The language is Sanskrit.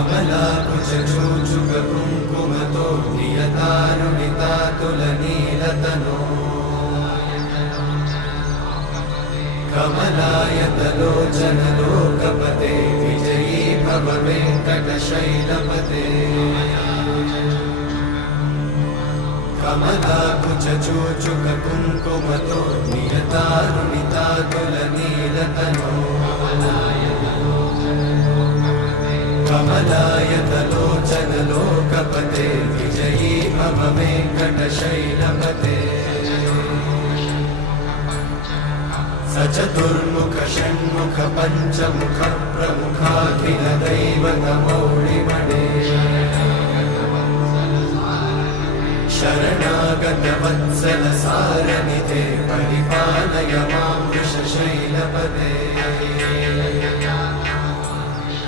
कमलाकुचूचुककुङ्कुमतो नियतानुनितातुलनीलतनो कमलायतलोचनलोकपते विजयी भव वेङ्कटशैलपते कमलाकुचूचुककुङ्कुमतो नियतानुनितातुलनीलतनो कमलायतलोचनलोकपते विजयी भव वेङ्कटशैलपते सचतुर्मुख षण्मुख पञ्चमुख प्रमुखाखिलदैवतमौळिमणे शरणागतवत्सल सारनिधे परिपालय मां वृषशैलपते